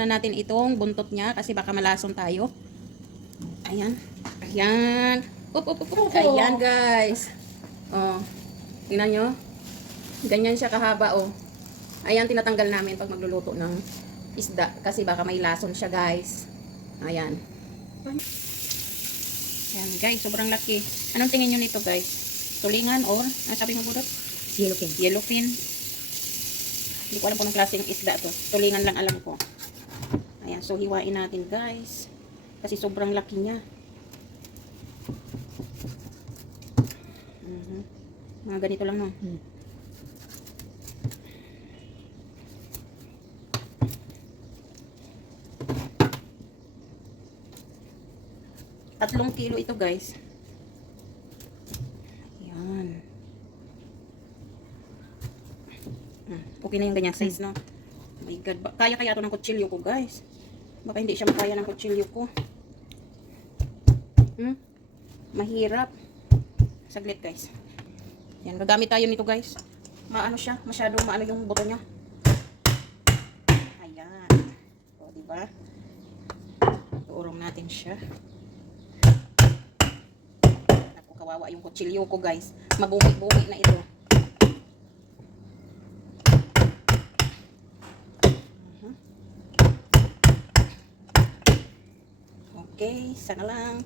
muna natin itong buntot niya kasi baka malason tayo. Ayan. Ayan. Ayan guys. Oh. Tingnan nyo. Ganyan siya kahaba oh. Ayan, tinatanggal namin pag magluluto ng isda kasi baka may lason siya guys. Ayan. Ayan guys, sobrang laki. Anong tingin nyo nito guys? Tulingan or, ano sabi mo budot? Yellowfin. Yellowfin. Hindi ko alam kung anong klaseng isda to. Tulingan lang alam ko. Ayan, so hiwain natin guys. Kasi sobrang laki niya. Mga ganito lang no. Tatlong kilo ito guys. Ayan. Okay na yung ganyang size no. Oh my god. Kaya ito ng kutsilyo ko guys. Baka hindi siya makaya ng kutsilyo ko. Mahirap. Saglit guys. Yan, gagamit tayo nito guys. Maano siya, masyadong maano yung buto niya. Ayan. O, diba? Tuurong natin siya. Naku, kawawa yung kutsilyo ko guys. Mabumi-bumi na ito. Okay, sana lang.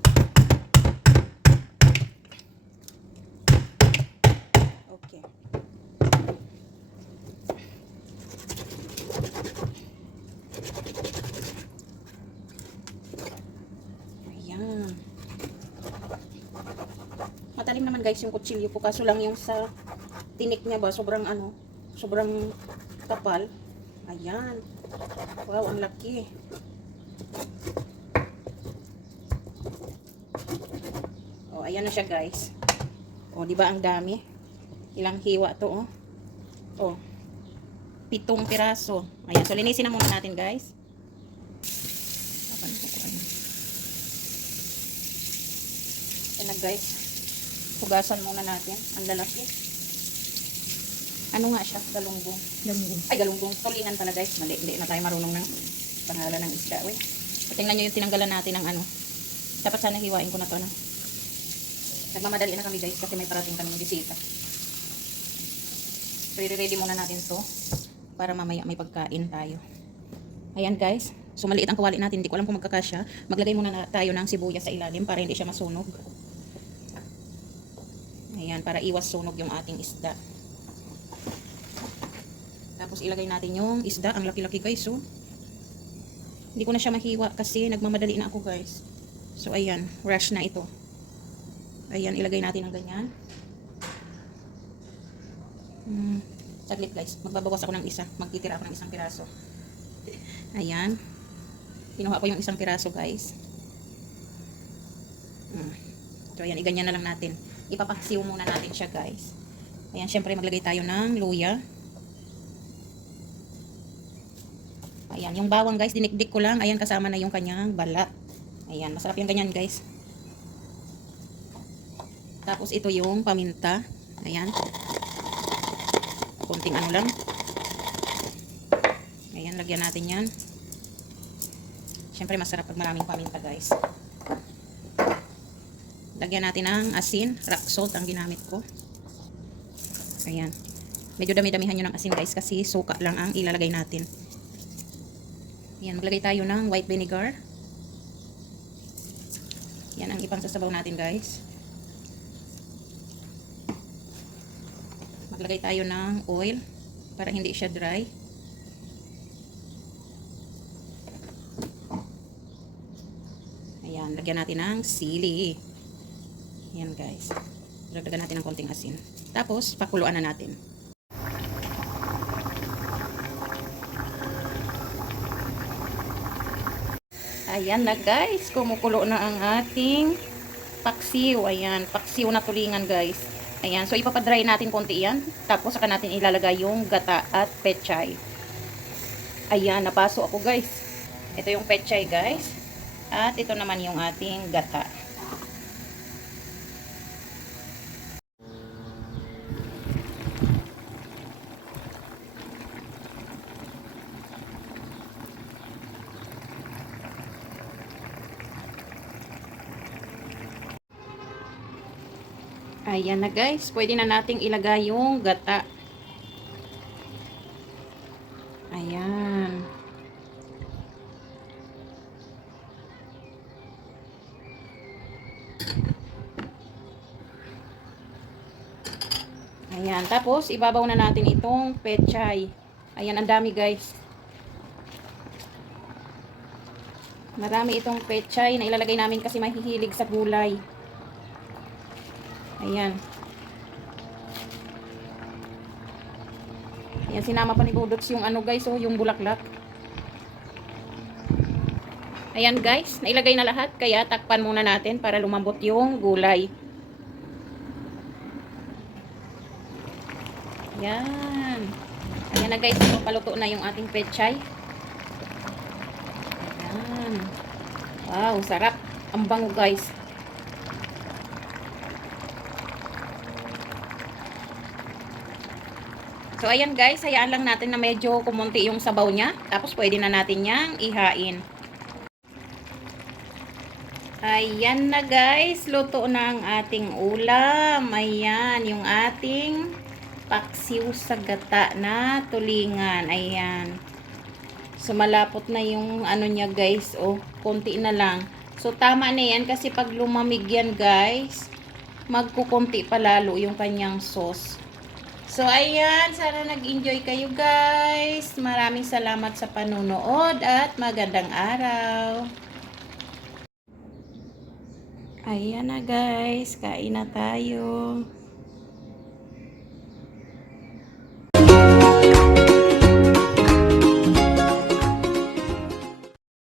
Okay. Ayan. Matalim naman guys yung kutsilyo ko kaso lang yung sa tinik niya ba sobrang ano, sobrang kapal. Ayan. Wow, ang laki. Oh, ayan na siya guys. Oh, di ba ang dami? Ilang hiwa to oh. Oh. 7 piraso. Ayan, so linisin na muna natin guys. Ayan na guys. Hugasan muna natin. Ang lalaki. Ano nga siya? Galunggong. Galunggong. Ay, galunggong. Tulingan pala guys. Mali. Hindi na tayo marunong ng pangalan ng isda. Uy. Tingnan nyo yung tinanggalan natin ng ano. Dapat sana hiwain ko na to na. Nagmamadali na kami guys kasi may parating kaming bisita. So, i-ready muna natin to para mamaya may pagkain tayo. Ayan guys. So, maliit ang kawali natin. Hindi ko alam kung magkakasya. Maglagay muna tayo ng sibuyas sa ilalim para hindi siya masunog. Ayan, para iwas sunog yung ating isda. Tapos, ilagay natin yung isda. Ang laki-laki guys. So, hindi ko na siya mahiwa kasi nagmamadali na ako guys. So, ayan. Rush na ito. Ayan, ilagay natin ng ganyan. Saglit guys, magbabawas ako ng isa. Magtitira ako ng isang piraso. Ayan. Kinuha ko yung isang piraso guys. So ayan, iganyan na lang natin. Ipapaksiw muna natin siya guys. Ayan, syempre maglagay tayo ng luya. Ayan, yung bawang guys, dinikdik ko lang. Ayan, kasama na yung kanyang balat. Ayan, masarap yung ganyan guys. Tapos ito yung paminta. Ayan. Konting ano lang. Ayan, lagyan natin yan. Siyempre masarap pag maraming paminta guys. Lagyan natin ng asin. Rock salt ang ginamit ko. Ayan. Medyo dami-damihan nyo ng asin guys kasi suka lang ang ilalagay natin. Ayan, maglagay tayo ng white vinegar. Yan ang ipang sasabaw natin guys. Maglagay tayo ng oil para hindi siya dry. Ayan, lagyan natin ng sili. Ayan guys. Lagyan natin ng konting asin. Tapos, pakuluan na natin. Ayan na guys. Kumukulo na ang ating paksiw. Ayan, paksiw na tulingan guys. Ayan, so ipapadry natin konti yan. Tapos saka natin ilalagay yung gata at pechay. Ayan, napaso ako guys. Ito yung pechay guys. At ito naman yung ating gata. Ayan na guys, pwede na nating ilagay yung gata. Ayan. Ayan, tapos ibabaw na natin itong pechay. Ayan, ang dami guys. Marami itong pechay na ilalagay namin kasi mahihilig sa gulay. Ayan. Ayan, sinama pa ni Budots yung ano guys, oh, yung bulaklak. Ayan guys, nailagay na lahat, kaya takpan muna natin para lumambot yung gulay. Ayan. Ayan na guys, paluto na yung ating pechay. Ayan. Wow, sarap. Ang bango guys. So ayan guys, hayaan lang natin na medyo kumunti yung sabaw niya. Tapos pwede na natin yang ihain. Ayan na guys, luto na ang ating ulam. Ayan, yung ating paksiw sa gata na tulingan. Ayan. So malapot na yung ano niya guys, oh, konti na lang. So tama na yan kasi pag lumamig yan guys, magkukunti pa lalo yung kanyang sauce. So ayan, sana nag-enjoy kayo guys. Maraming salamat sa panunood at magandang araw. Ayan na guys, kain na tayo.